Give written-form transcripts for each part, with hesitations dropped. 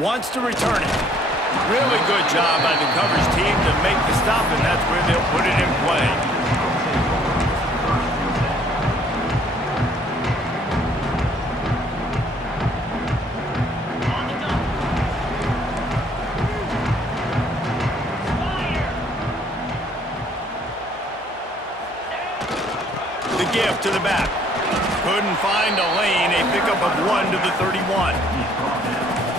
Wants to return it. Really good job by the coverage team to make the stop, and that's where they'll put it in play. The give to the back. Couldn't find a lane. A pickup of 1 to the 31.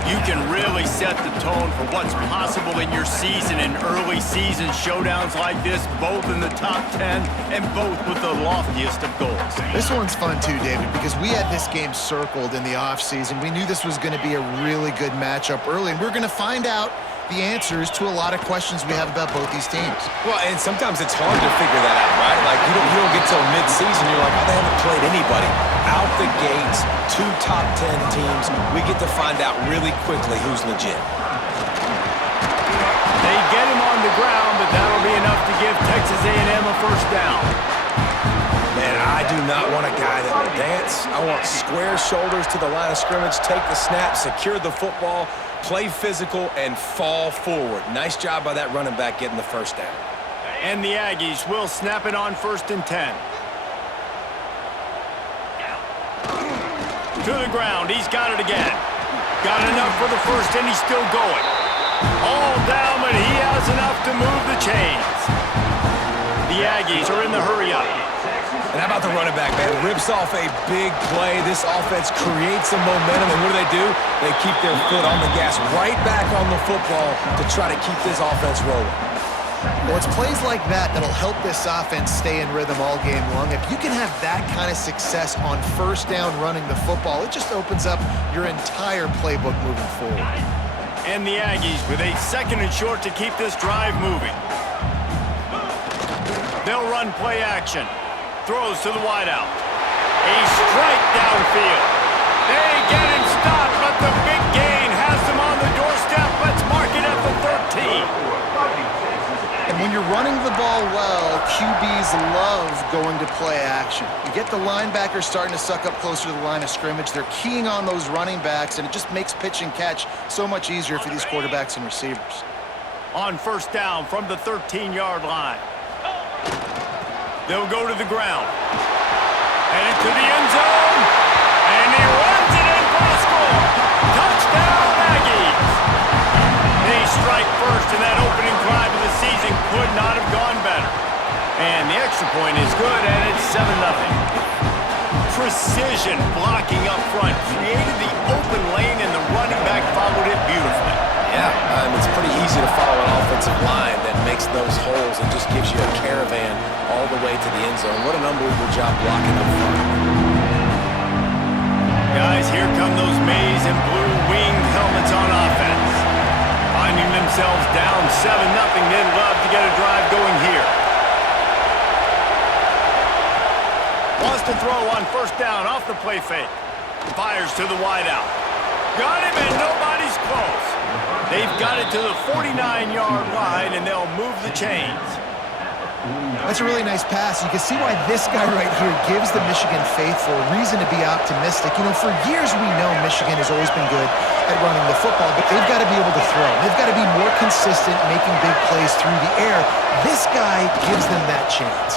You can really set the tone for what's possible in your season in early season showdowns like this, both in the top 10 and both with the loftiest of goals. This one's fun too, David, because we had this game circled in the offseason. We knew this was going to be a really good matchup early, and we're going to find out the answers to a lot of questions we have about both these teams. Well, and sometimes it's hard to figure that out, right? Like, you don't get till mid-season, you're like, oh, they haven't played anybody. Out the gates, 2 top 10 teams, we get to find out really quickly who's legit. They get him on the ground, but that'll be enough to give Texas A&M a first down. Man, I do not want a guy that will dance. I want square shoulders to the line of scrimmage, take the snap, secure the football, play physical, and fall forward. Nice job by that running back getting the first down. And the Aggies will snap it on 1st and 10. To the ground. He's got it again. Got enough for the first, and he's still going. All down, but he has enough to move the chains. The Aggies are in the hurry-up. And how about the running back, man? Rips off a big play. This offense creates some momentum, and what do? They keep their foot on the gas, right back on the football to try to keep this offense rolling. Well, it's plays like that that'll help this offense stay in rhythm all game long. If you can have that kind of success on first down running the football, it just opens up your entire playbook moving forward. And the Aggies with a 2nd and short to keep this drive moving. They'll run play action. Throws to the wideout. A strike downfield. They get him stopped, but the big gain has them on the doorstep. Let's mark it at the 13. And when you're running the ball well, QBs love going to play action. You get the linebackers starting to suck up closer to the line of scrimmage. They're keying on those running backs, and it just makes pitch and catch so much easier for these quarterbacks and receivers. On 1st down from the 13-yard line. They'll go to the ground. Headed to the end zone. And he runs it in for a score. Touchdown, Aggies. They strike first, and that opening drive of the season could not have gone better. And the extra point is good, and it's 7-0. Precision blocking up front. Created the open lane, and the running back followed it beautifully. Yeah, it's pretty easy to follow an offensive line that makes those holes and just gives you a caravan all the way to the end zone. What an unbelievable job blocking up front. Guys, here come those maize and blue winged helmets on offense. Finding themselves down 7-0, they'd love to get a drive going here. Wants to throw on 1st down off the play fake. Fires to the wideout. Got him, and nobody's close. They've got it to the 49-yard line, and they'll move the chains. That's a really nice pass. You can see why this guy right here gives the Michigan faithful a reason to be optimistic. You know, for years we know Michigan has always been good at running the football, but they've got to be able to throw. They've got to be more consistent making big plays through the air. This guy gives them that chance.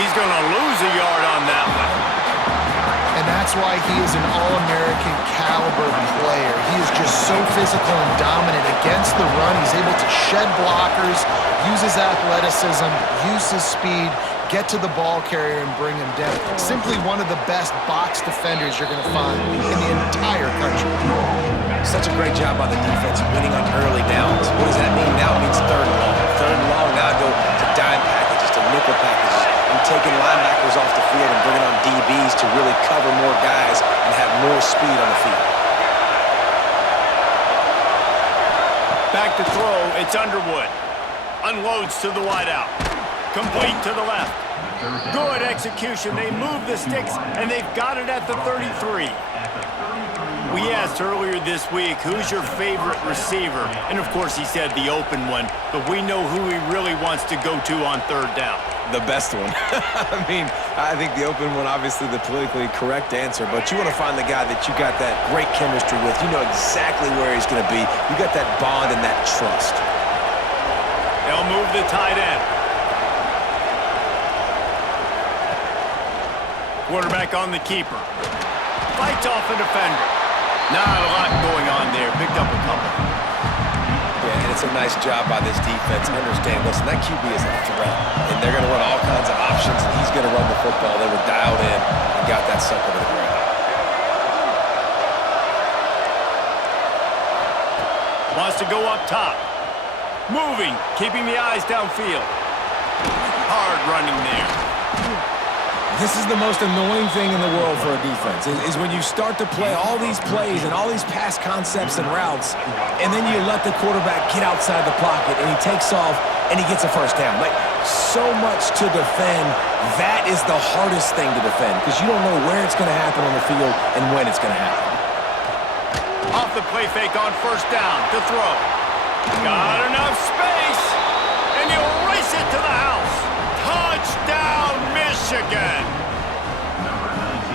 He's going to lose a yard on that one. And that's why he is an All-American caliber player. He is just so physical and dominant against the run. He's able to shed blockers, use his athleticism, use his speed, get to the ball carrier and bring him down. Simply one of the best box defenders you're going to find in the entire country. Such a great job by the defense winning on early downs. What does that mean now? It means 3rd and long. 3rd and long, now go to dime packages, to nickel packages, and taking linebackers off the field and bringing on DBs to really cover more guys and have more speed on the field. Back to throw, it's Underwood. Unloads to the wideout. Complete to the left. Good execution. They move the sticks, and they've got it at the 33. We asked earlier this week, who's your favorite receiver? And, of course, he said the open one, but we know who he really wants to go to on 3rd down. The best one. I mean, I think the open one, obviously the politically correct answer, but you want to find the guy that you got that great chemistry with. You know exactly where he's going to be. You got that bond and that trust. They'll move the tight end. Quarterback on the keeper. Fights off a defender. Not a lot going on there. Picked up a couple. Yeah, and it's a nice job by this defense. Understand, listen, that QB is a threat, and they're going to run all kinds of options, and he's going to run the football. They were dialed in and got that sucker to the ground. Wants to go up top. Moving, keeping the eyes downfield. Hard running there. This is the most annoying thing in the world for a defense, is when you start to play all these plays and all these pass concepts and routes, and then you let the quarterback get outside the pocket, and he takes off, and he gets a first down. Like, so much to defend. That is the hardest thing to defend, because you don't know where it's going to happen on the field and when it's going to happen. Off the play fake on first down to throw. Got enough space, and he'll race it to the house. Touchdown, Michigan!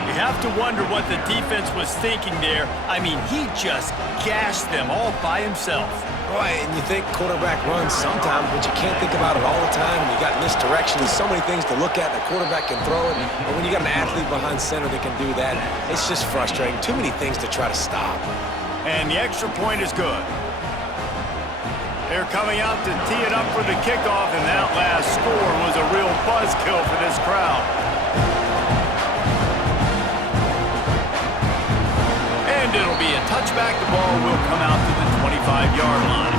You have to wonder what the defense was thinking there. I mean, he just gashed them all by himself. Right, and you think quarterback runs sometimes, but you can't think about it all the time. And you got misdirection. There's so many things to look at. The quarterback can throw it, but when you got an athlete behind center that can do that, it's just frustrating. Too many things to try to stop. And the extra point is good. They're coming out to tee it up for the kickoff, and that last score was a real buzzkill for this crowd. And it'll be a touchback. The ball will come out to the 25-yard line.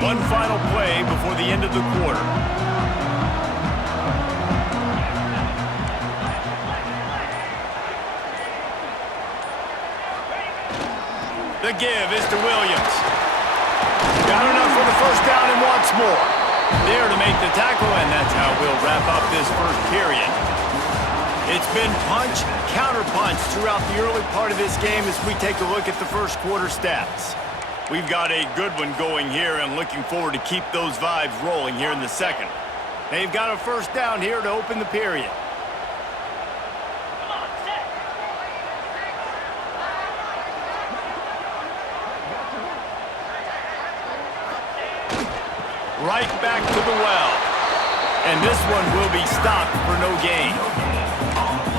One final play before the end of the quarter. The give is to Williams. Got enough for the first down and wants more. There to make the tackle, and that's how we'll wrap up this first period. It's been punch, counter-punch throughout the early part of this game as we take a look at the first quarter stats. We've got a good one going here and looking forward to keep those vibes rolling here in the second. They've got a first down here to open the period. Right back to the well. And this one will be stopped for no gain.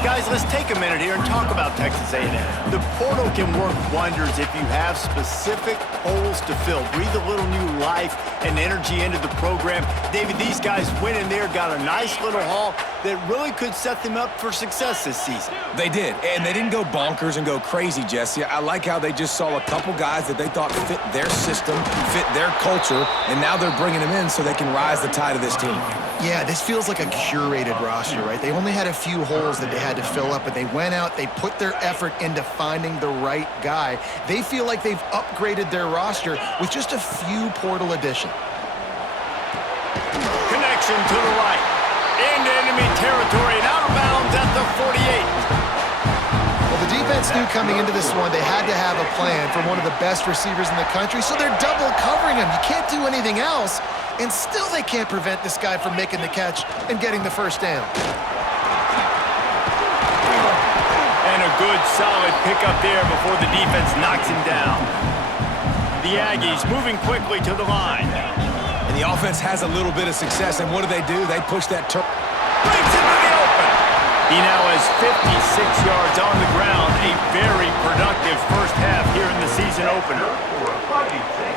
Guys, let's take a minute here and talk about Texas A&M. The portal can work wonders if you have specific holes to fill. Breathe a little new life and energy into the program. David, these guys went in there, got a nice little haul that really could set them up for success this season. They did, and they didn't go bonkers and go crazy, Jesse. I like how they just saw a couple guys that they thought fit their system, fit their culture, and now they're bringing them in so they can rise the tide of this team. Yeah, this feels like a curated roster, right? They only had a few holes that they had to fill up, but they went out, they put their effort into finding the right guy. They feel like they've upgraded their roster with just a few portal additions. Connection to the right. Into enemy territory and out of bounds at the 48. Well, the defense knew coming into this one they had to have a plan for one of the best receivers in the country, so they're double covering him. You can't do anything else, and still they can't prevent this guy from making the catch and getting the first down. And a good, solid pickup there before the defense knocks him down. The Aggies moving quickly to the line. And the offense has a little bit of success, and what do? They push that turn. Breaks into the open. He now has 56 yards on the ground. A very productive first half here in the season opener.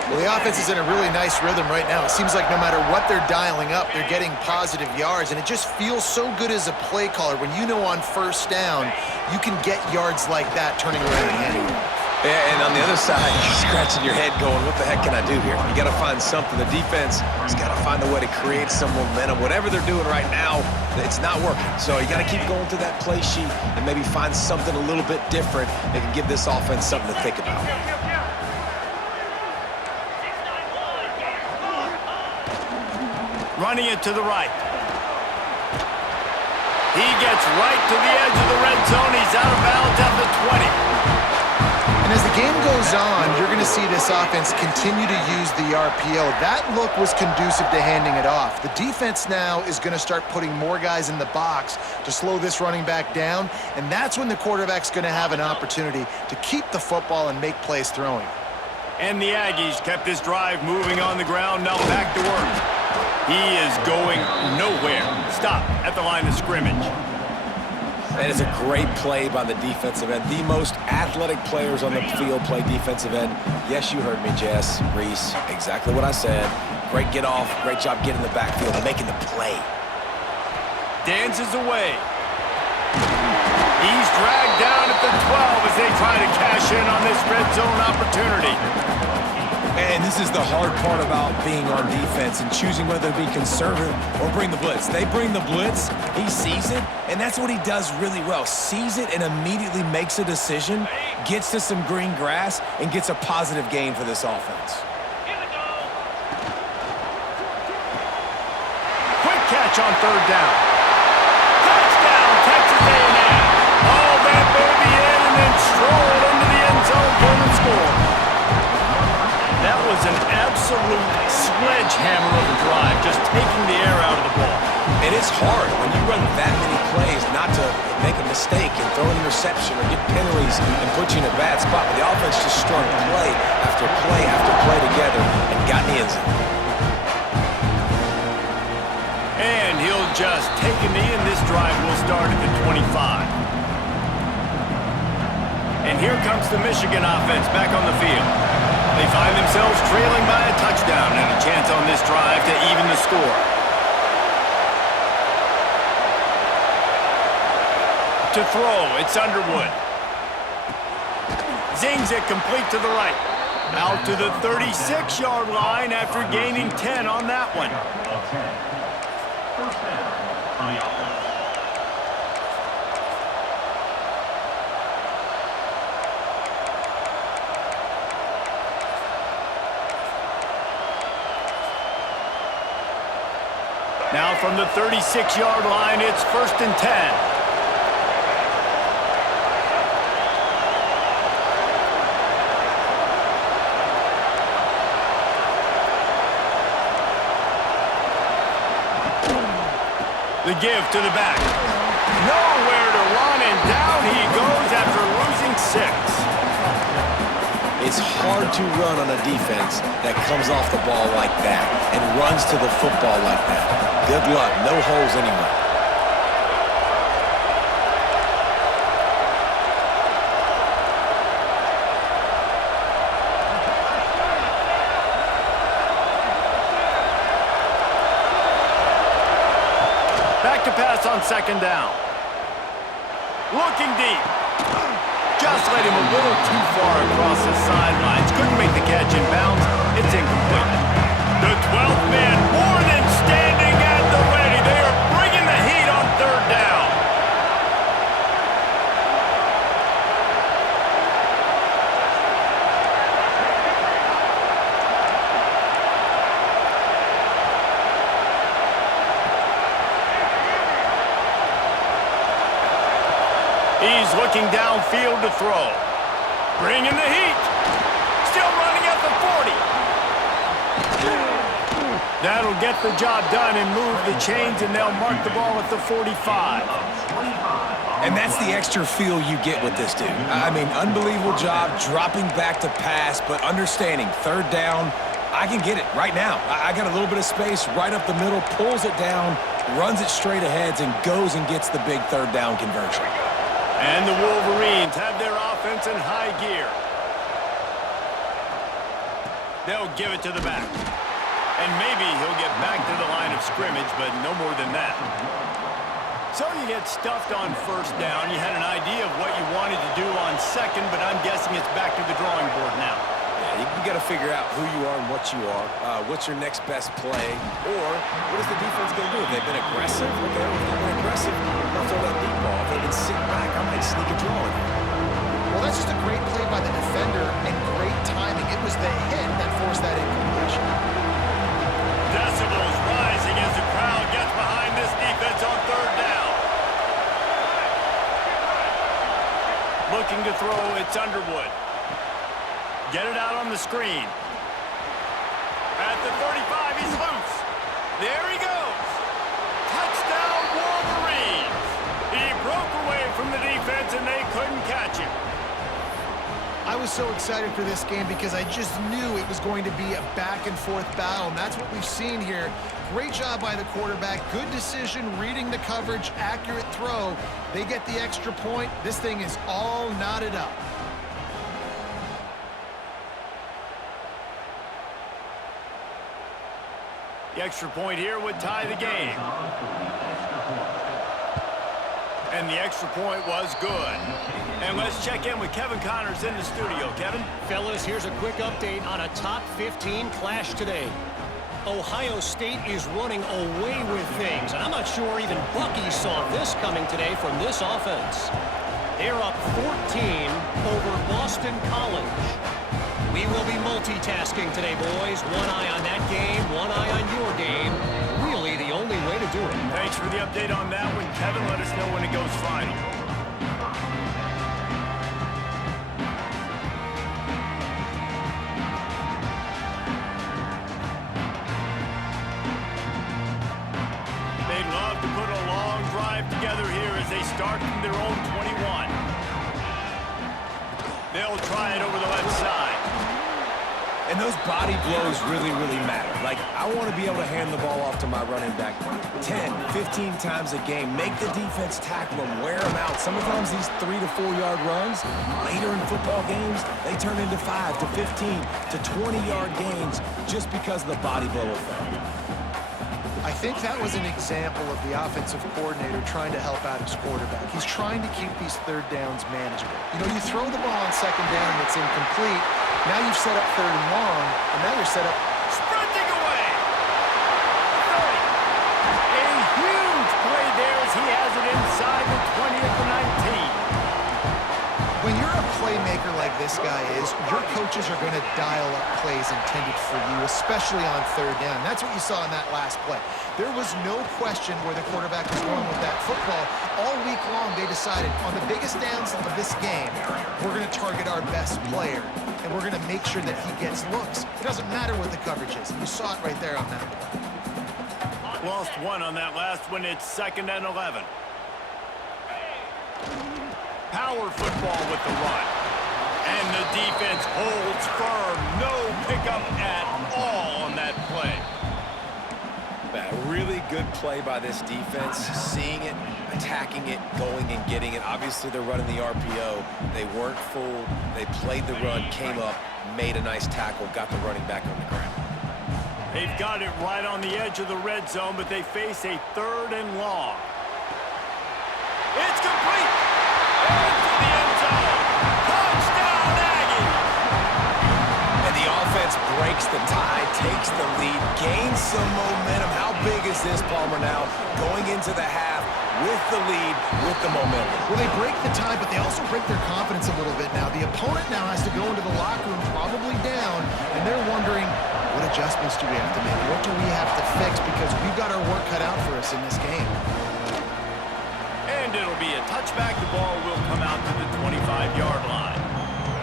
Well, the offense is in a really nice rhythm right now. It seems like no matter what they're dialing up, they're getting positive yards, and it just feels so good as a play caller when you know on first down you can get yards like that turning around and handing it. Yeah, and on the other side, you're scratching your head going, what the heck can I do here? You got to find something. The defense has got to find a way to create some momentum. Whatever they're doing right now, it's not working. So you got to keep going through that play sheet and maybe find something a little bit different that can give this offense something to think about. Running it to the right. He gets right to the edge of the red zone. He's out of bounds at on, you're going to see this offense continue to use the RPO. That look was conducive to handing it off. The defense now is going to start putting more guys in the box to slow this running back down, and that's when the quarterback's going to have an opportunity to keep the football and make plays throwing. And the Aggies kept this drive moving on the ground, now back to work. He is going nowhere. Stop at the line of scrimmage. That is a great play by the defensive end. The most athletic players on the field play defensive end. Yes, you heard me, Jess, Reese. Exactly what I said. Great get off. Great job getting the backfield and making the play. Dances away. He's dragged down at the 12 as they try to cash in on this red zone opportunity. And this is the hard part about being on defense and choosing whether to be conservative or bring the blitz. They bring the blitz, he sees it, and that's what he does really well. Sees it and immediately makes a decision, gets to some green grass, and gets a positive gain for this offense. Quick catch on third down. Touchdown, Texas A&M. All that baby in and then strolled into the end zone for the score. That was an absolute sledgehammer of a drive, just taking the air out of the ball. It is hard when you run that many plays not to make a mistake and throw an interception or get penalties and put you in a bad spot. But the offense just strung play after play after play together and got in the end zone. And he'll just take a knee, and this drive will start at the 25. And here comes the Michigan offense back on the field. They find themselves trailing by a touchdown and a chance on this drive to even the score. To throw, it's Underwood. Zings it complete to the right. Out to the 36-yard line after gaining 10 on that one. First down on the offense. Now from the 36-yard line, it's 1st and 10. The give to the back. Nowhere to run, and down he goes after losing 6. It's hard to run on a defense that comes off the ball like that and runs to the football like that. Good luck. No holes anywhere. Back to pass on 2nd down. Looking deep. Just let him a little too far across the sidelines. Couldn't make the catch in bounds. It's incomplete. The 12th man more than standing at the ready. They are bringing the heat on 3rd down. He's looking downfield to throw. Bringing the heat. Still running at the 40. That'll get the job done and move the chains, and they'll mark the ball at the 45. And that's the extra feel you get with this dude. I mean, unbelievable job dropping back to pass, but understanding 3rd down, I can get it right now. I got a little bit of space right up the middle, pulls it down, runs it straight ahead, and goes and gets the big 3rd down conversion. And the Wolverines have their offense in high gear. They'll give it to the back. And maybe he'll get back to the line of scrimmage, but no more than that. So you get stuffed on 1st down. You had an idea of what you wanted to do on 2nd, but I'm guessing it's back to the drawing board now. Yeah, you got to figure out who you are and what you are. What's your next best play? Or what is the defense going to do? If they've been aggressive, okay, if they've been aggressive, I'll throw that deep ball. If they've been sitting back, I might sneak a draw in here. Well, that's just a great play by the defender and great timing. It was the hit that forced that incompletion. Decibels rising as the crowd gets behind this defense on 3rd down. Looking to throw, it's Underwood. Get it out on the screen. At the 35, he's loose. There he goes. Touchdown, Wolverines. He broke away from the defense, and they couldn't catch him. I was so excited for this game because I just knew it was going to be a back-and-forth battle, and that's what we've seen here. Great job by the quarterback. Good decision, reading the coverage, accurate throw. They get the extra point. This thing is all knotted up. The extra point here would tie the game. And the extra point was good. And let's check in with Kevin Connors in the studio. Kevin? Fellas, here's a quick update on a top 15 clash today. Ohio State is running away with things, and I'm not sure even Bucky saw this coming today from this offense. They're up 14 over Boston College. We will be multitasking today, boys. One eye on that game, one eye on your game. Really the only way to do it. Thanks for the update on that one, Kevin. Let us know when it goes final. They'd love to put a long drive together here as they start from their own 21. They'll try it over the left side. And those body blows really, really matter. Like, I want to be able to hand the ball off to my running back 10, 15 times a game. Make the defense tackle them, wear them out. Sometimes these 3 to 4 yard runs, later in football games, they turn into 5 to 15 to 20-yard gains just because of the body blow effect. I think that was an example of the offensive coordinator trying to help out his quarterback. He's trying to keep these third downs manageable. You know, you throw the ball on second down and it's incomplete. Now you've set up third and long, and now you're set up. Sprinting away. 30. A huge play there as he has it inside the 20 at the 19. When you're a playmaker like this guy is, your coaches are going to dial up plays intended for you, especially on third down. That's what you saw in that last play. There was no question where the quarterback was going with that football. All week long, they decided on the biggest downs of this game, we're going to target our best player, and we're going to make sure that he gets looks. It doesn't matter what the coverage is. You saw it right there on that play. Lost one on that last one. It's 2nd and 11. Power football with the run. And the defense holds firm. No pickup at all on that play. A really good play by this defense. Seeing it, attacking it, going and getting it. Obviously, they're running the RPO. They weren't fooled. They played the run, came up, made a nice tackle, got the running back on the ground. They've got it right on the edge of the red zone, but they face a 3rd and long. It's complete! Into the end zone! Touchdown, Aggies! And the offense breaks the tie, takes the lead, gains some momentum. How big is this, Palmer, now? Going into the half with the lead, with the momentum. Well, they break the tie, but they also break their confidence a little bit now. The opponent now has to go into the locker room probably down, and they're wondering, what adjustments do we have to make? What do we have to fix? Because we've got our work cut out for us in this game. And it'll be a touchback. The ball will come out to the 25-yard line.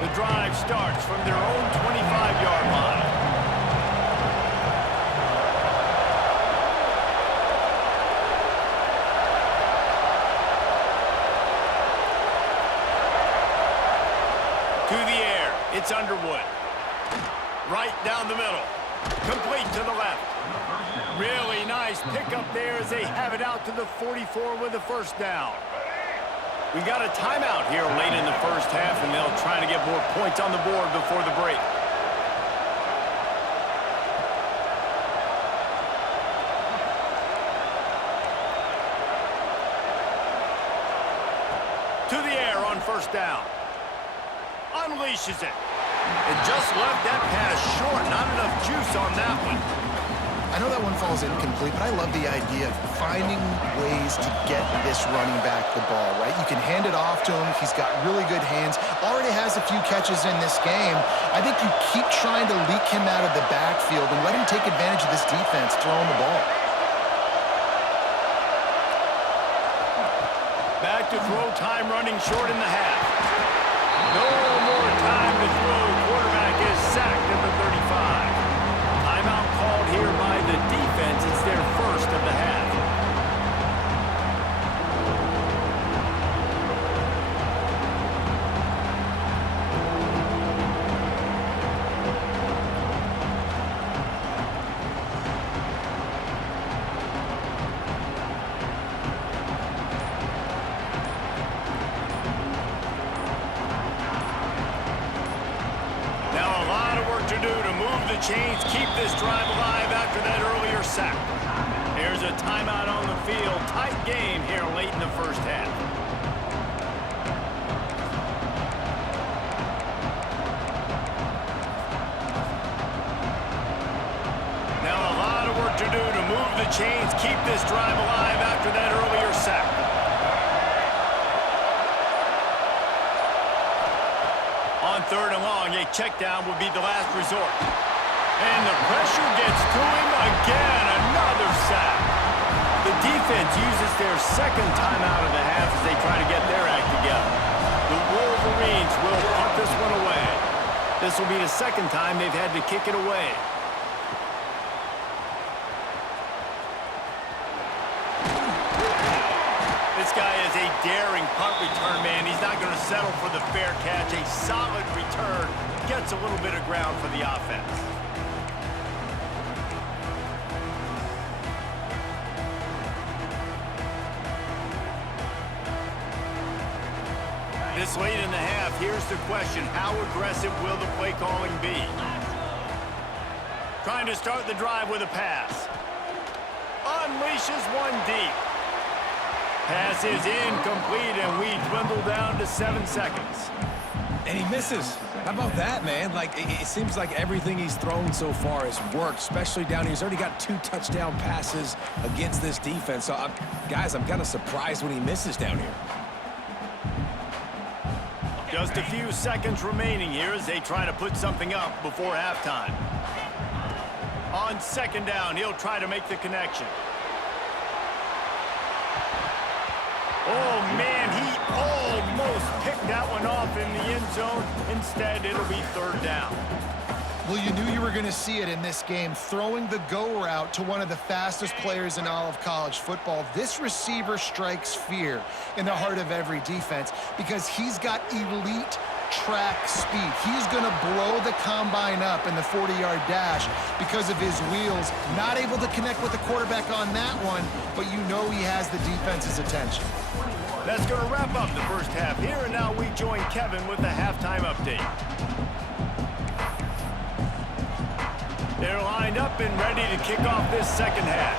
The drive starts from their own 25-yard line. To the air. It's Underwood. Right down the middle. Complete to the left. Really nice pickup there as they have it out to the 44 with a first down. We got a timeout here late in the first half, and they'll try to get more points on the board before the break. To the air on first down. Unleashes it. And just left that pass short. Not enough juice on that one. I know that one falls incomplete, but I love the idea of finding ways to get this running back the ball, right? You can hand it off to him. He's got really good hands. Already has a few catches in this game. I think you keep trying to leak him out of the backfield and let him take advantage of this defense throwing the ball. Back to throw time running short in the half. No more time to throw. Quarterback work to do to move the chains, keep this drive alive after that earlier sack. Here's a timeout on the field. Tight game here late in the first half. Now a lot of work to do to move the chains, keep this drive alive after that earlier sack. On 3rd and long, a check down would be the last resort. And the pressure gets to him again, another sack. The defense uses their second timeout of the half as they try to get their act together. The Wolverines will punt this one away. This will be the second time they've had to kick it away. This guy is a daring punt return man. He's not going to settle for the fair catch. A solid return gets a little bit of ground for the offense. This late in the half, here's the question. How aggressive will the play calling be? Trying to start the drive with a pass. Unleashes one deep. Pass is incomplete, and we dwindle down to 7 seconds. And he misses. How about that, man? Like, it seems like everything he's thrown so far has worked, especially down here. He's already got 2 touchdown passes against this defense. So, guys, I'm kind of surprised when he misses down here. Just a few seconds remaining here as they try to put something up before halftime. On 2nd down, he'll try to make the connection. Oh, man, he almost picked that one off in the end zone. Instead, it'll be 3rd down. Well, you knew you were going to see it in this game, throwing the go route to one of the fastest players in all of college football. This receiver strikes fear in the heart of every defense because he's got elite track speed. He's going to blow the combine up in the 40-yard dash because of his wheels. Not able to connect with the quarterback on that one, but you know he has the defense's attention. That's going to wrap up the first half here, and now we join Kevin with the halftime update. They're lined up and ready to kick off this second half.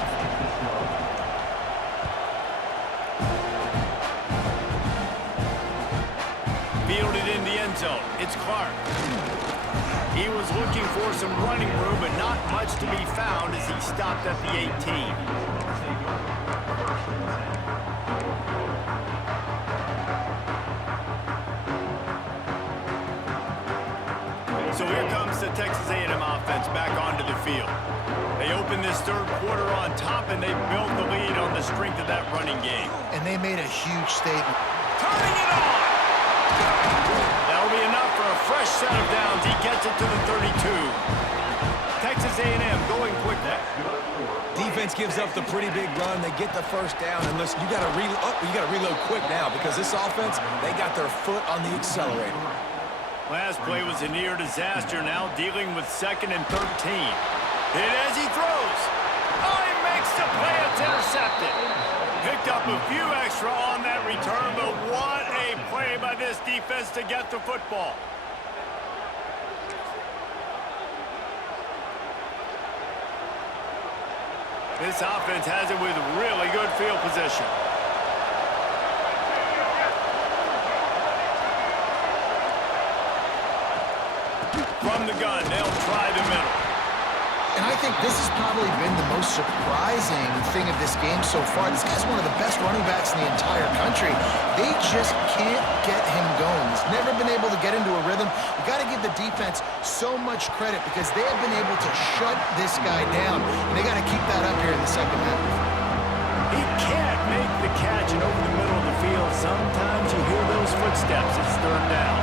Fielded in the end zone. It's Clark. He was looking for some running room, but not much to be found as he stopped at the 18. So here comes the Texas A&M offense back onto the field. They open this 3rd quarter on top, and they built the lead on the strength of that running game. And they made a huge statement. Turning it on! That'll be enough for a fresh set of downs. He gets it to the 32. Texas A&M going quickly. Defense gives up the pretty big run. They get the 1st down. And listen, you got to reload quick now because this offense, they got their foot on the accelerator. Last play was a near disaster, now dealing with 2nd and 13. Hit as he throws. Oh, he makes the play. It's intercepted. Picked up a few extra on that return, but what a play by this defense to get the football. This offense has it with really good field position. From the gun, they'll try the middle. And I think this has probably been the most surprising thing of this game so far. This guy's one of the best running backs in the entire country. They just can't get him going. He's never been able to get into a rhythm. You got to give the defense so much credit because they have been able to shut this guy down. And they got to keep that up here in the second half. He can't make the catch, and over the middle of the field, sometimes you hear those footsteps. It's 3rd down.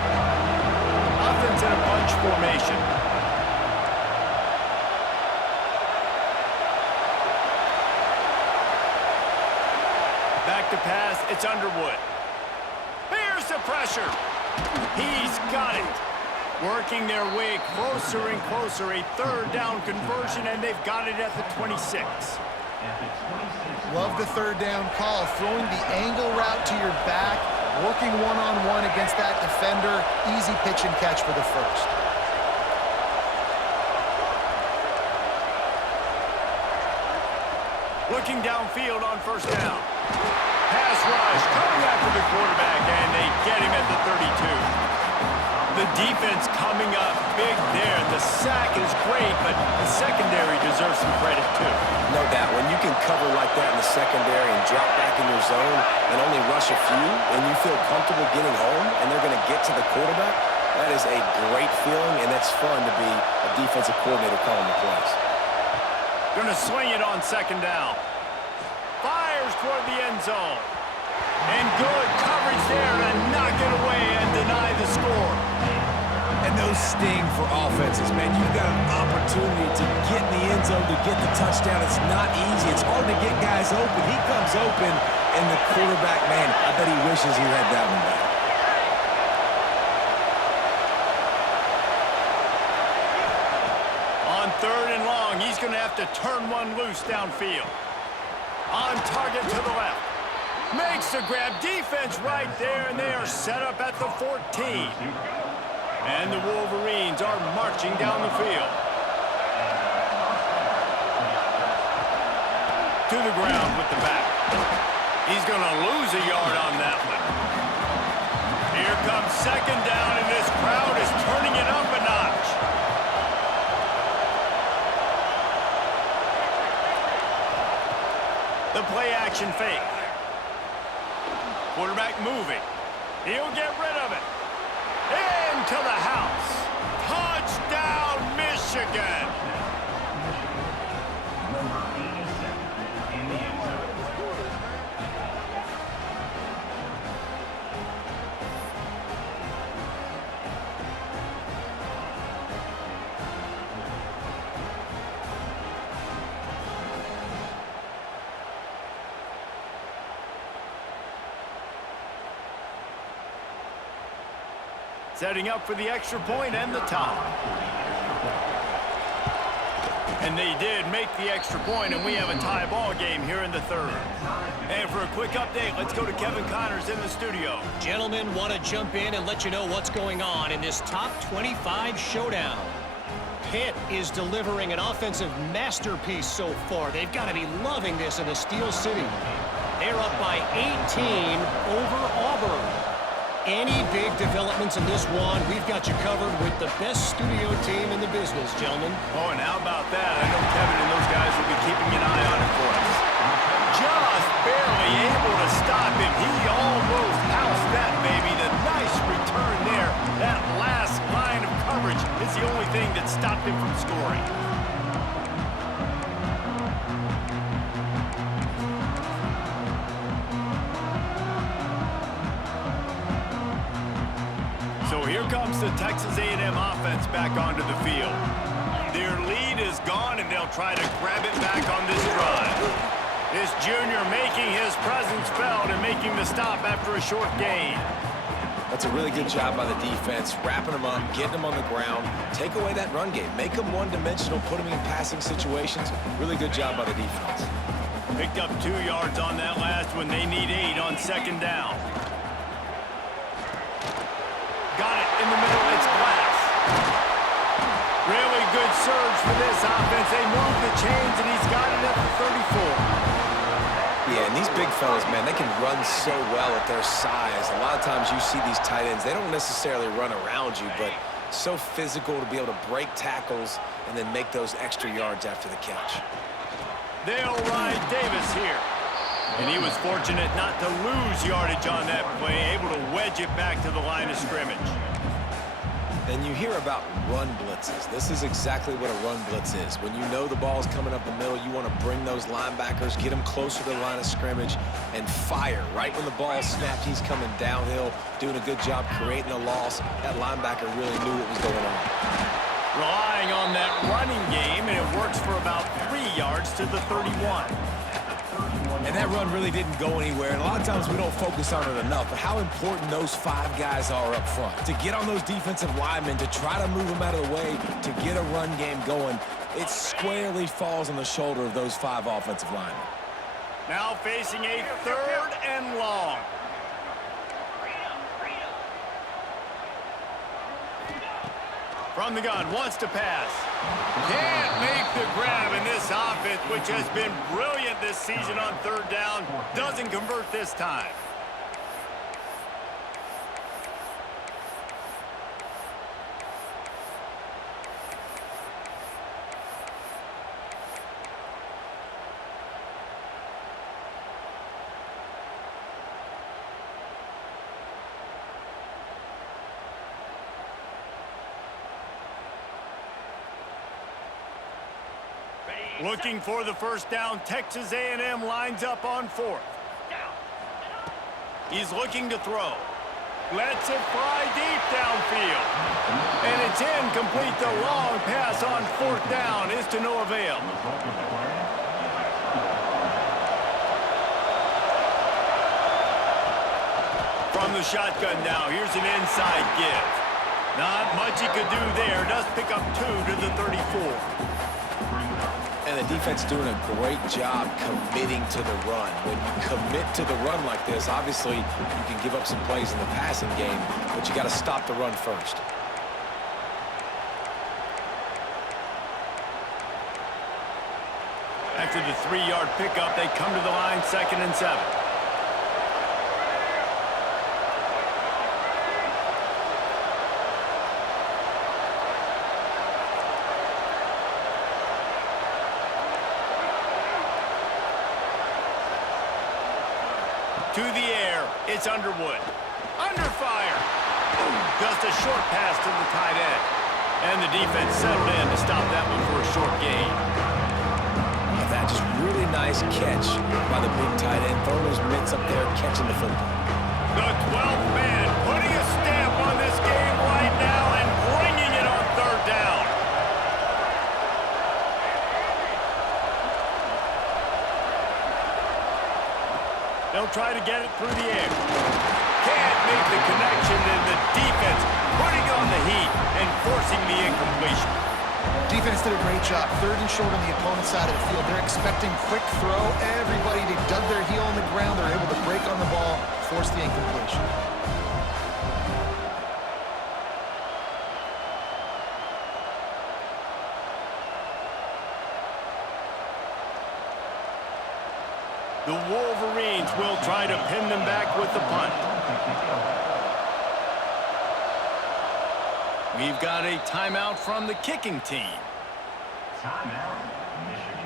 Offense in a bunch formation. Back to pass, it's Underwood. Here's the pressure. He's got it. Working their way closer and closer. A 3rd down conversion, and they've got it at the 26. Love the 3rd down call. Throwing the angle route to your back, working one-on-one against that defender. Easy pitch and catch for the 1st. Looking downfield on first down. Pass rush coming after the quarterback, and they get him at the 32. The defense coming up big there. The sack is great, but the secondary deserves some credit too. No doubt. When you can cover like that in the secondary and drop back in your zone and only rush a few, and you feel comfortable getting home and they're going to get to the quarterback, that is a great feeling, and that's fun to be a defensive coordinator calling the plays. Going to swing it on second down. Fires toward the end zone. And good coverage there to knock it away and deny the score. And those sting for offenses, man. You've got an opportunity to get in the end zone, to get the touchdown. It's not easy. It's hard to get guys open. He comes open, and the quarterback, man, I bet he wishes he had that one back. On third and long, he's going to have to turn one loose downfield. On target to the left. Makes the grab. Defense right there, and they are set up at the 14. And the Wolverines are marching down the field. To the ground with the back. He's going to lose a yard on that one. Here comes second down, and this crowd is turning it up a notch. The play action fake. Quarterback moving. He'll get rid of it. Into the house. Touchdown, Michigan. Setting up for the extra point and the tie. And they did make the extra point, and we have a tie ball game here in the third. And for a quick update, let's go to Kevin Connors in the studio. Gentlemen, want to jump in and let you know what's going on in this top 25 showdown. Pitt is delivering an offensive masterpiece so far. They've got to be loving this in the Steel City. They're up by 18 over Auburn. Any big developments in this one, we've got you covered with the best studio team in the business, gentlemen. Oh, and how about that? I know Kevin and those guys will be keeping an eye on it for us. Just barely able to stop him. He almost housed that baby. The nice return there. That last line of coverage is the only thing that stopped him from scoring. So here comes the Texas A&M offense back onto the field. Their lead is gone, and they'll try to grab it back on this drive. This junior making his presence felt and making the stop after a short gain. That's a really good job by the defense, wrapping them up, getting them on the ground, take away that run game, make them one-dimensional, put them in passing situations. Really good job by the defense. Picked up 2 yards on that last one. They need 8 on second down. Got it in the middle. It's Glass. Really good surge for this offense. They move the chains, and he's got it at the 34. Yeah, and these big fellas, man, they can run so well at their size. A lot of times you see these tight ends, they don't necessarily run around you, but so physical to be able to break tackles and then make those extra yards after the catch. They'll ride Davis here. And he was fortunate not to lose yardage on that play, able to wedge it back to the line of scrimmage. And you hear about run blitzes. This is exactly what a run blitz is. When you know the ball's coming up the middle, you want to bring those linebackers, get them closer to the line of scrimmage, and fire. Right when the ball snapped, he's coming downhill, doing a good job creating a loss. That linebacker really knew what was going on. Relying on that running game, and it works for about 3 yards to the 31. And that run really didn't go anywhere, and a lot of times we don't focus on it enough, but how important those 5 guys are up front. To get on those defensive linemen, to try to move them out of the way, to get a run game going, it squarely falls on the shoulder of those 5 offensive linemen. Now facing a 3rd and long. From the gun, wants to pass. Can't make the grab in this offense, which has been brilliant this season on third down. Doesn't convert this time. Looking for the first down, Texas A&M lines up on fourth. He's looking to throw. Lets it fly deep downfield. And it's incomplete. The long pass on fourth down is to no avail. From the shotgun now, here's an inside give. Not much he could do there. Does pick up 2 to the 34. And the defense doing a great job committing to the run. When you commit to the run like this, obviously you can give up some plays in the passing game, but you got to stop the run first. After the 3-yard pickup, they come to the line, 2nd and 7. To the air, it's Underwood. Under fire. Just a short pass to the tight end. And the defense settled in to stop that one for a short gain. That just really nice catch by the big tight end. Throwing those mitts up there, catching the football. The 12th man putting a stamp on this game right now and bringing it on third down. They'll try to get it through the air. Can't make the connection, and the defense putting on the heat and forcing the incompletion. Defense did a great job. 3rd and short on the opponent's side of the field. They're expecting quick throw. Everybody, they dug their heel on the ground. They're able to break on the ball, force the incompletion. The Wolverines will try to pin them back with the punt. We've got a timeout from the kicking team. Timeout, Michigan.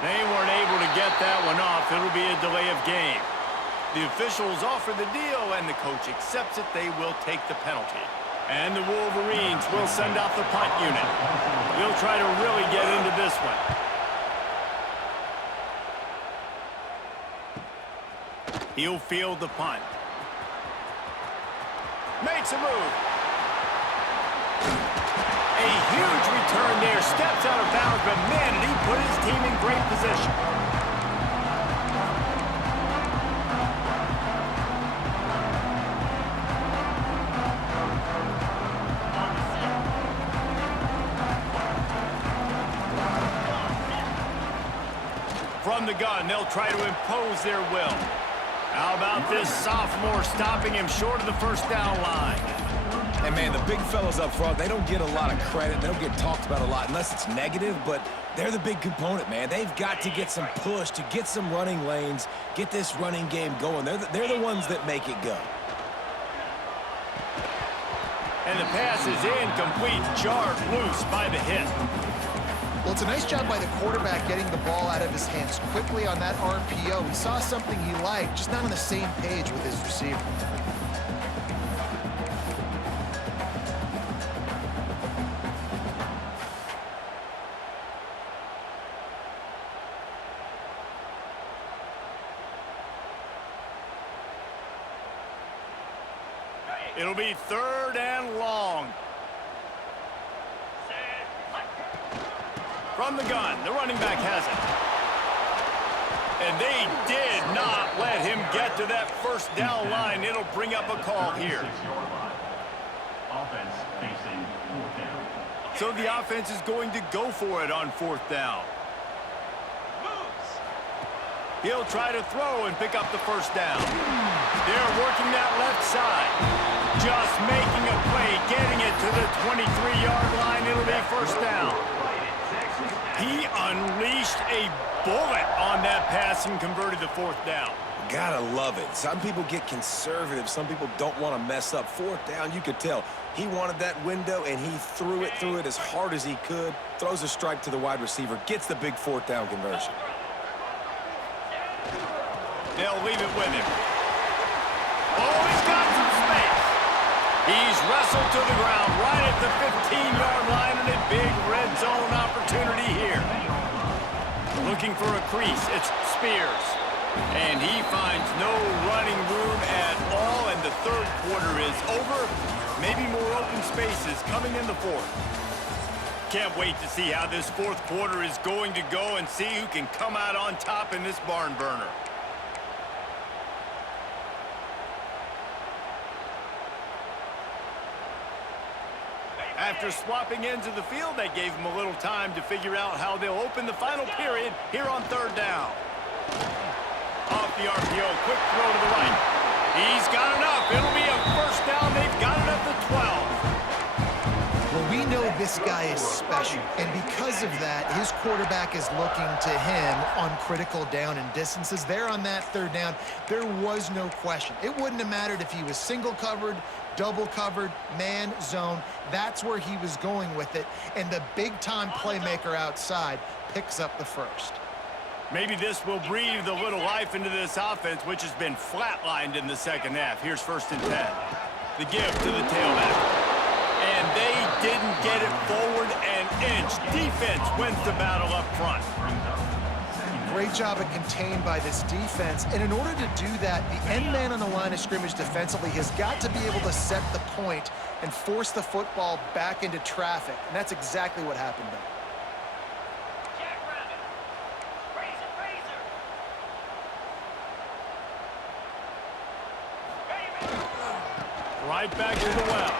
They weren't able to get that one off. It'll be a delay of game. The officials offer the deal, and the coach accepts it. They will take the penalty. And the Wolverines will send out the punt unit. They'll try to really get into this one. He'll field the punt. Makes a move. A huge return there. Steps out of bounds, but man, did he put his team in great position. From the gun, they'll try to impose their will. How about this sophomore stopping him short of the first down line? And, man, the big fellas up front, they don't get a lot of credit. They don't get talked about a lot unless it's negative, but they're the big component, man. They've got to get some push, to get some running lanes, get this running game going. They're the ones that make it go. And the pass is incomplete, jarred loose by the hit. Well, it's a nice job by the quarterback getting the ball out of his hands quickly on that RPO. He saw something he liked, just not on the same page with his receiver. It'll be 3rd and long. From the gun, the running back has it. And they did not let him get to that first down line. It'll bring up a call here. Offense facing fourth down. So the offense is going to go for it on fourth down. He'll try to throw and pick up the first down. They're working that left side. Just making a play, getting it to the 23-yard line. It'll be first down. He unleashed a bullet on that pass and converted the fourth down. Gotta love it. Some people get conservative. Some people don't want to mess up. Fourth down, you could tell. He wanted that window, and he threw it as hard as he could. Throws a strike to the wide receiver. Gets the big fourth down conversion. They'll leave it with him. Oh, he's got some space. He's wrestled to the ground right at the 15-yard line, and a big red zone opportunity here. Looking for a crease, it's Spears. And he finds no running room at all, and the third quarter is over. Maybe more open spaces coming in the fourth. Can't wait to see how this fourth quarter is going to go and see who can come out on top in this barn burner. After swapping ends of the field, that gave them a little time to figure out how they'll open the final period here on third down. Off the RPO, quick throw to the right. He's got enough. It'll be a first down. They've got it at the 12. Well, we know this guy is special, and because of that, his quarterback is looking to him on critical down and distances. There on that third down, there was no question. It wouldn't have mattered if he was single covered, double covered, man, zone. That's where he was going with it, and the big-time playmaker outside picks up the first. Maybe this will breathe a little life into this offense, which has been flatlined in the second half. Here's 1st and 10. The give to the tailback. And they didn't get it forward an inch. Defense wins the battle up front. Great job of contained by this defense. And in order to do that, the end man on the line of scrimmage defensively has got to be able to set the point and force the football back into traffic. And that's exactly what happened there. Right back to the well.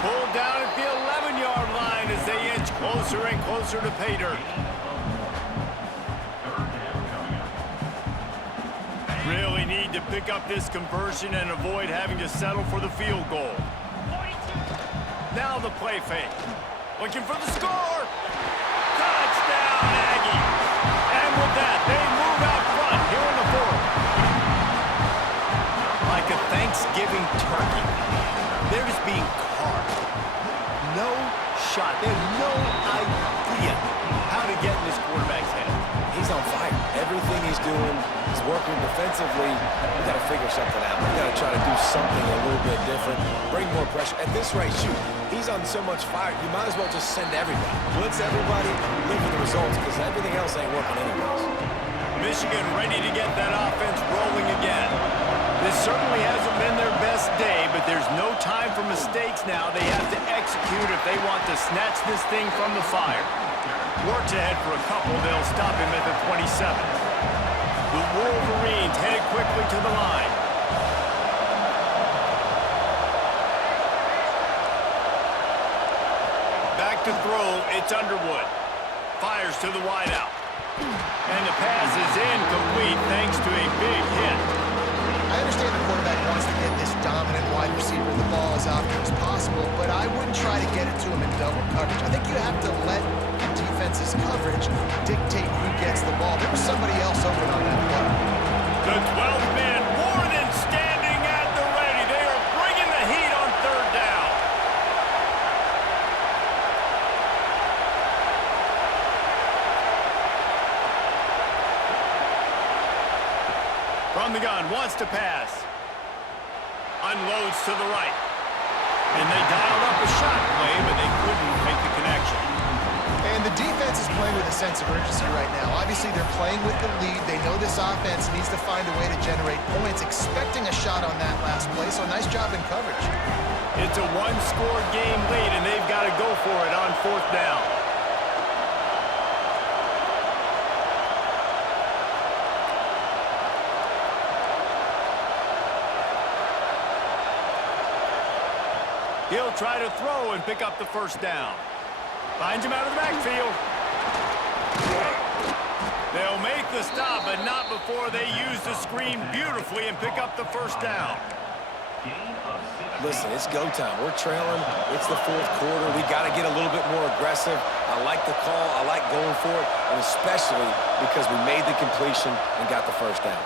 Pulled down at the 11-yard line as they inch closer and closer to pay dirt. Really need to pick up this conversion and avoid having to settle for the field goal. Now the play fake. Looking for the score. Touchdown, Aggies. And with that, they move out front here in the fourth. Like a Thanksgiving turkey. They're just being carved. No shot. They have no idea how to get in this quarterback's head. He's on fire. Everything he's doing is working defensively. We got to figure something out. We got to try to do something a little bit different. Bring more pressure. At this rate, shoot, he's on so much fire, you might as well just send everybody. Blitz everybody, live with the results, because everything else ain't working anyways. Michigan ready to get that offense rolling again. This certainly hasn't been their best day, but there's no time for mistakes now. They have to execute if they want to snatch this thing from the fire. Works ahead for a couple. They'll stop him at the 27. The Wolverines headed quickly to the line. Back to throw. It's Underwood. Fires to the wideout. And the pass is incomplete thanks to a big hit. I understand the quarterback wants to get this dominant wide receiver the ball as often as possible, but I wouldn't try to get it to him in double coverage. I think you have to let the defense's coverage dictate who gets the ball. There was somebody else open on that play. The 12th man more than standing at the ready. They are bringing the heat on third down. From the gun, wants to pass. Unloads to the right. And they dialed up a shot play, but they couldn't make the connection. And the defense is playing with a sense of urgency right now. Obviously, they're playing with the lead. They know this offense needs to find a way to generate points, expecting a shot on that last play, so nice job in coverage. It's a one-score game lead, and they've got to go for it on fourth down. He'll try to throw and pick up the first down. Finds him out of the backfield. They'll make the stop, but not before they use the screen beautifully and pick up the first down. Listen, it's go time. We're trailing. It's the fourth quarter. We got to get a little bit more aggressive. I like the call. I like going for it, and especially because we made the completion and got the first down.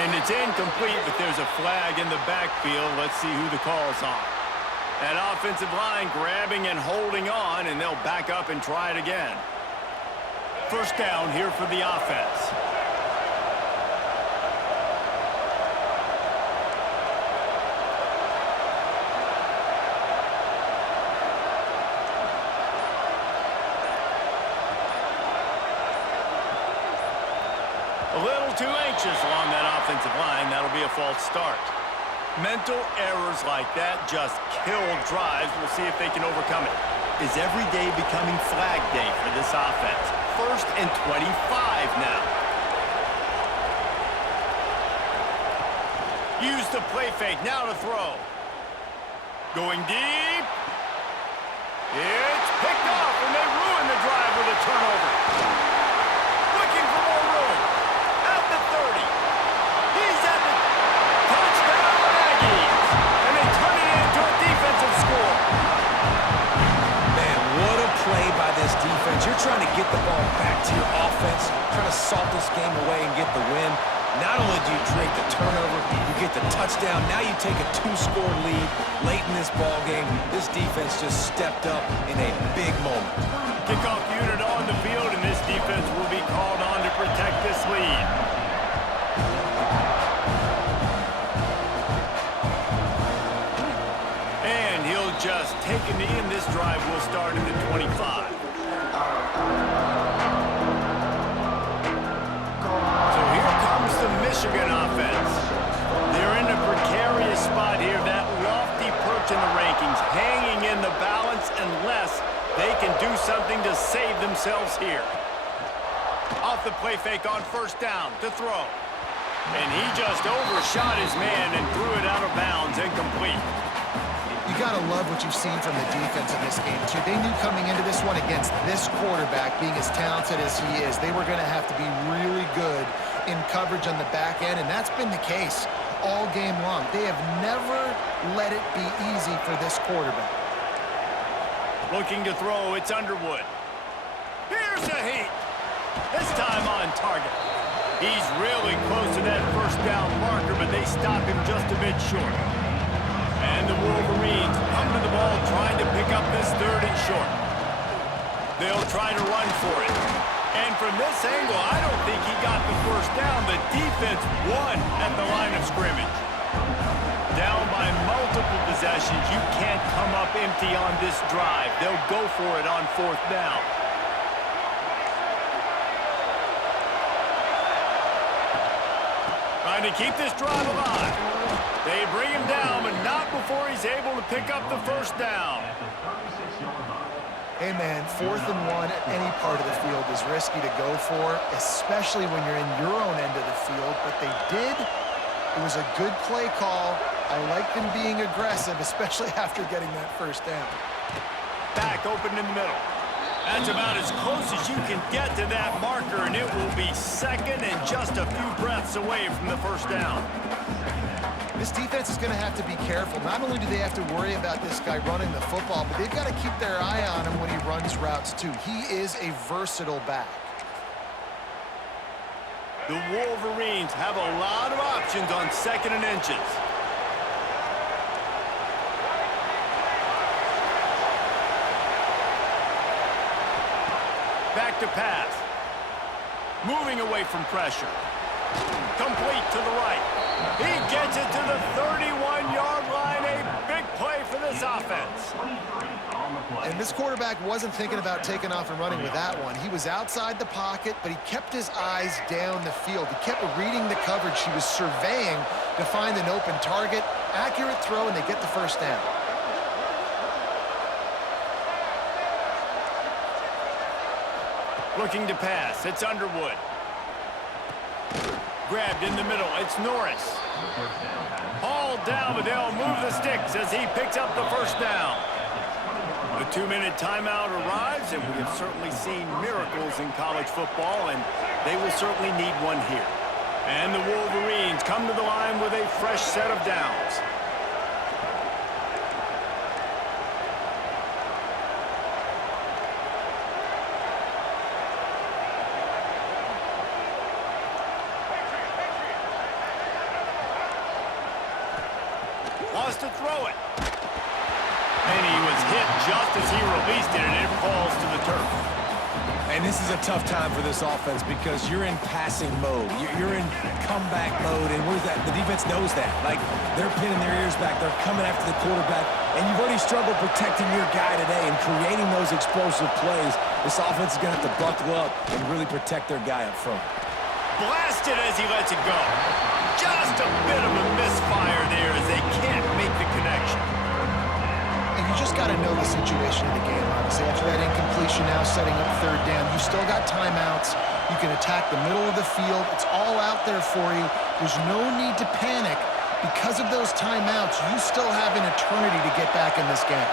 And it's incomplete, but there's a flag in the backfield. Let's see who the call's on. That offensive line grabbing and holding on, and they'll back up and try it again. First down here for the offense. A little too anxious along that offensive line. That'll be a false start. Mental errors like that just kill drives. We'll see if they can overcome it. Is every day becoming flag day for this offense? 1st and 25 now. Use the play fake. Now to throw. Going deep. It's picked off, and they ruin the drive with a turnover. Looking for more room. At the 30. He's at the touchdown Aggies. And they turn it into a defensive score. Man, what a play by this defense. You're trying to get the ball back to your offense, trying to salt this game away and get the win. Not only do you create the turnover, you get the touchdown. Now you take a 2-score lead late in this ball game. This defense just stepped up in a big moment. Kickoff unit on the field, and this defense will be called on to protect this lead. And he'll just take a knee, and this drive will start at the 25. So here comes the Michigan offense. They're in a precarious spot here, that lofty perch in the rankings, hanging in the balance unless they can do something to save themselves here. Off the play fake on first down to throw. And he just overshot his man and threw it out of bounds, incomplete. You got to love what you've seen from the defense in this game, too. They knew coming into this one against this quarterback, being as talented as he is, they were going to have to be really good in coverage on the back end, and that's been the case all game long. They have never let it be easy for this quarterback. Looking to throw, it's Underwood. Here's a heat. This time on target. He's really close to that first down marker, but they stop him just a bit short. And the Wolverines come to the ball trying to pick up this 3rd and short. They'll try to run for it. And from this angle, I don't think he got the first down. The defense won at the line of scrimmage. Down by multiple possessions, you can't come up empty on this drive. They'll go for it on 4th down. Trying to keep this drive alive. They bring him down, but not before he's able to pick up the first down. Hey, man, 4th and 1 at any part of the field is risky to go for, especially when you're in your own end of the field, but they did. It was a good play call. I like them being aggressive, especially after getting that first down. Back open in the middle. That's about as close as you can get to that marker, and it will be 2nd and just a few breaths away from the first down. This defense is going to have to be careful. Not only do they have to worry about this guy running the football, but they've got to keep their eye on him when he runs routes, too. He is a versatile back. The Wolverines have a lot of options on 2nd and inches. Back to pass. Moving away from pressure. Complete to the right. He gets it to the 31-yard line. A big play for this offense. And this quarterback wasn't thinking about taking off and running with that one. He was outside the pocket, but he kept his eyes down the field. He kept reading the coverage. He was surveying to find an open target. Accurate throw, and they get the first down. Looking to pass. It's Underwood. grabbed in the middle. It's Norris. Hauled down, but they'll move the sticks as he picks up the first down. The 2-minute timeout arrives, and we have certainly seen miracles in college football, and they will certainly need one here. And the Wolverines come to the line with a fresh set of downs. Wants to throw it. And he was hit just as he released it, and it falls to the turf. And this is a tough time for this offense because you're in passing mode. You're in comeback mode, and what is that? The defense knows that. Like, they're pinning their ears back. They're coming after the quarterback, and you've already struggled protecting your guy today and creating those explosive plays. This offense is going to have to buckle up and really protect their guy up front. Blasted as he lets it go. Just a bit of a misfire there as they can't make the connection. And you just got to know the situation of the game, obviously. After that incompletion now setting up third down, you still got timeouts. You can attack the middle of the field. It's all out there for you. There's no need to panic. Because of those timeouts, you still have an eternity to get back in this game.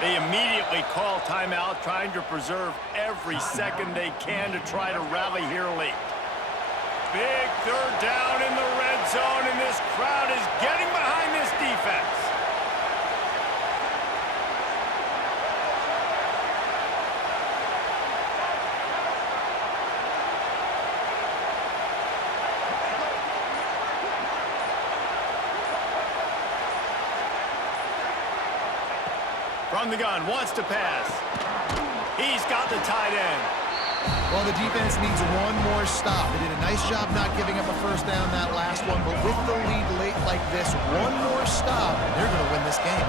They immediately call timeout, trying to preserve every second they can to try to rally here late. Big third down in the red zone, and this crowd is getting behind this defense. From the gun, wants to pass. He's got the tight end. Well, the defense needs one more stop. They did a nice job not giving up a first down that last one, but with the lead late like this, one more stop, and they're going to win this game.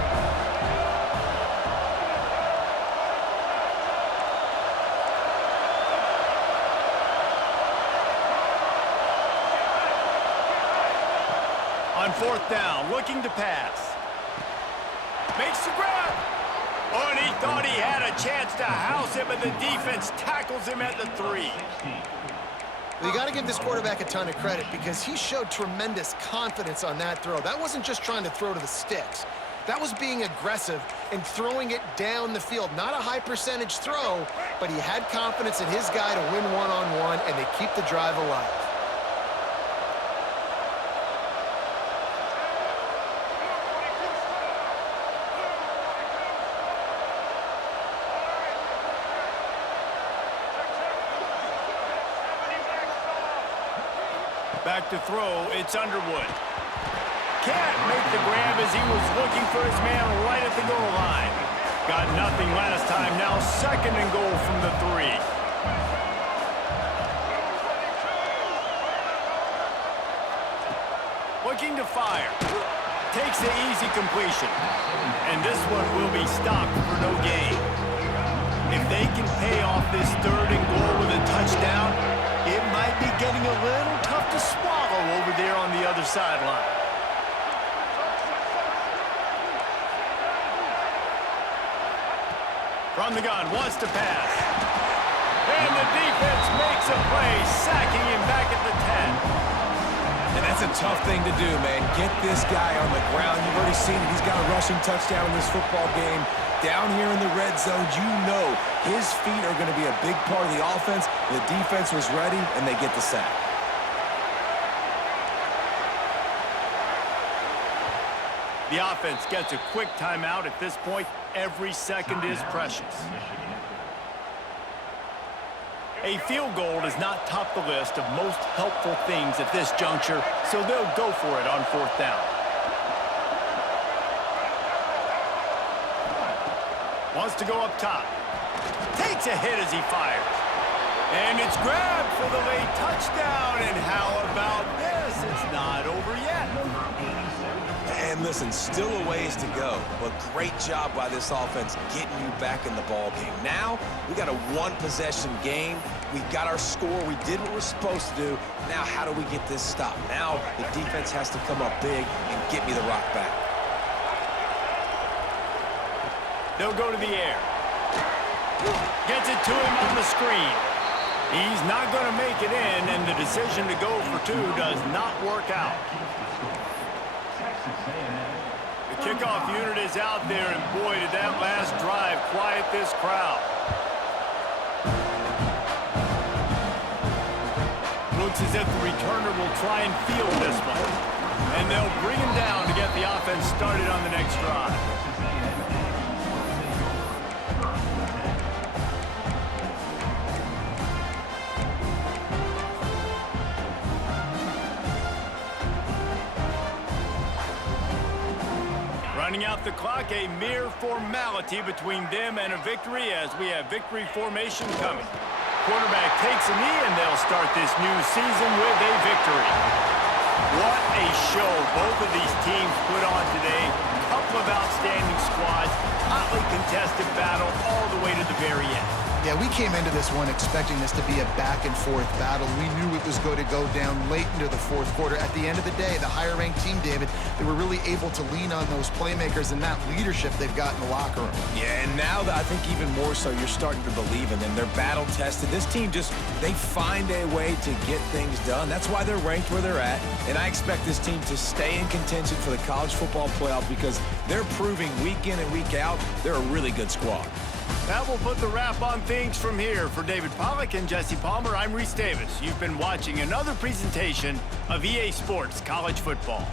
On fourth down, looking to pass. Makes the grab. Oh, and he thought he had a chance to house him, and the defense tackles him at the 3. You got to give this quarterback a ton of credit because he showed tremendous confidence on that throw. That wasn't just trying to throw to the sticks. That was being aggressive and throwing it down the field. Not a high percentage throw, but he had confidence in his guy to win one-on-one, and they keep the drive alive. Back to throw, it's Underwood. Can't make the grab as he was looking for his man right at the goal line. Got nothing last time, now second and goal from the 3. Looking to fire. Takes the easy completion. And this one will be stopped for no gain. If they can pay off this third and goal with a touchdown, it might be getting a little tough to swallow over there on the other sideline. From the gun, wants to pass. And the defense makes a play, sacking him back at the 10. And that's a tough thing to do, man. Get this guy on the ground. You've already seen it. He's got a rushing touchdown in this football game. Down here in the red zone, you know his feet are going to be a big part of the offense. The defense was ready, and they get the sack. The offense gets a quick timeout at this point. Every second is precious. A field goal does not top the list of most helpful things at this juncture, so they'll go for it on fourth down. Wants to go up top. Takes a hit as he fires. And it's grabbed for the late touchdown. And how about this? It's not over yet. And listen, still a ways to go, but great job by this offense getting you back in the ball game. Now, we got a one-possession game. We got our score. We did what we're supposed to do. Now, how do we get this stopped? Now, the defense has to come up big and get me the rock back. They'll go to the air. Gets it to him on the screen. He's not going to make it in, and the decision to go for two does not work out. The kickoff unit is out there, and boy, did that last drive quiet this crowd. Looks as if the returner will try and field this one. And they'll bring him down to get the offense started on the next drive. Running out the clock, a mere formality between them and a victory as we have victory formation coming. Quarterback takes a knee, and they'll start this new season with a victory. What a show both of these teams put on today. Couple of outstanding squads, hotly contested battle all the way to the very end. Yeah, we came into this one expecting this to be a back-and-forth battle. We knew it was going to go down late into the fourth quarter. At the end of the day, the higher-ranked team, David, they were really able to lean on those playmakers and that leadership they've got in the locker room. Yeah, and now I think even more so, you're starting to believe in them. They're battle-tested. This team they find a way to get things done. That's why they're ranked where they're at, and I expect this team to stay in contention for the college football playoff because they're proving week in and week out they're a really good squad. That will put the wrap on things from here. For David Pollack and Jesse Palmer, I'm Reese Davis. You've been watching another presentation of EA Sports College Football.